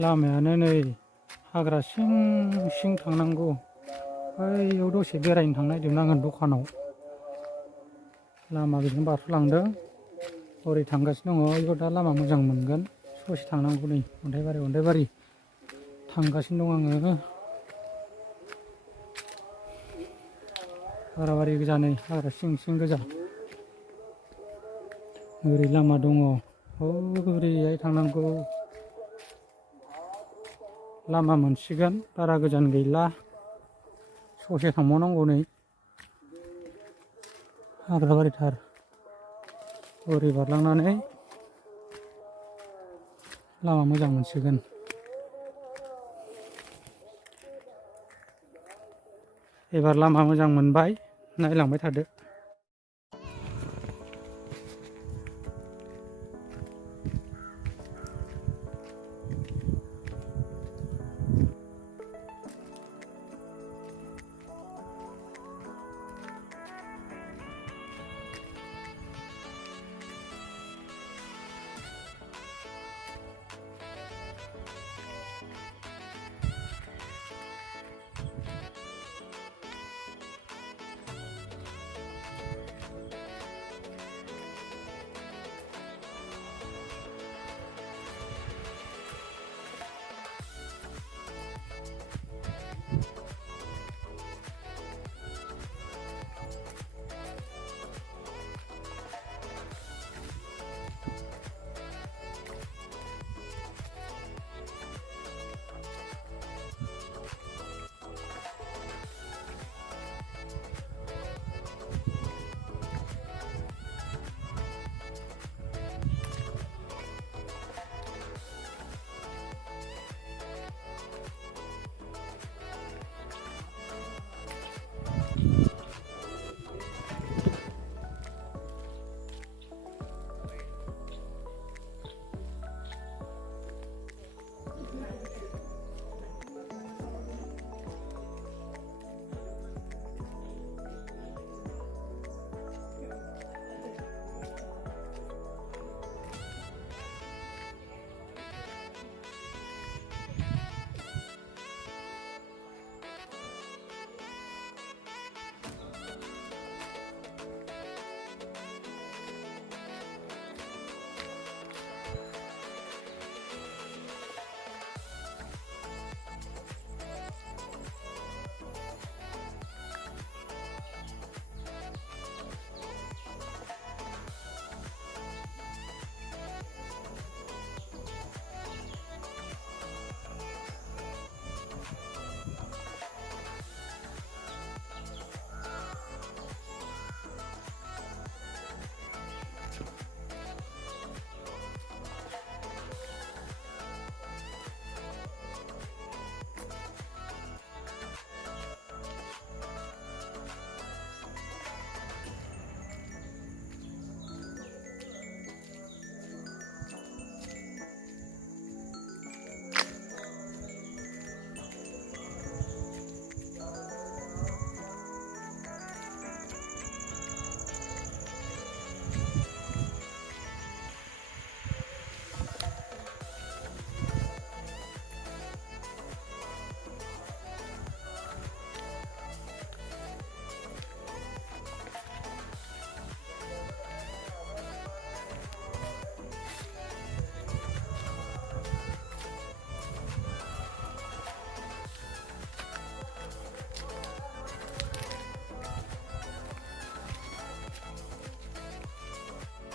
लामायानो नै हाग्रा सिं सिं थांनांगौ। बैयाव दसे बेरायनो थांनो नागिरदोंमोन आङो दखानाव। लामा बिजों बारस'लांदों। ओरै थांगासिनो दङ। बेयाव दा लामा मोजां मोनगोन। ससे थांनांगौ नै अन्थाइबारि थांगासिनो दं आङो। हाग्राबारि गोजा नै हाग्रा सिं सिं गोजा। ओरै लामा दङ। ओरैहाय थांनांगौ। लामा मोनसिगोन बारा गोजान गैला। ससे थांबावनांगौ नै हाग्राबारिथार। ओरै बारलांनानै लामा मोजां मोनसिगोन। एबार लामा मोजां मोनबाय। नायलांबाय थादो।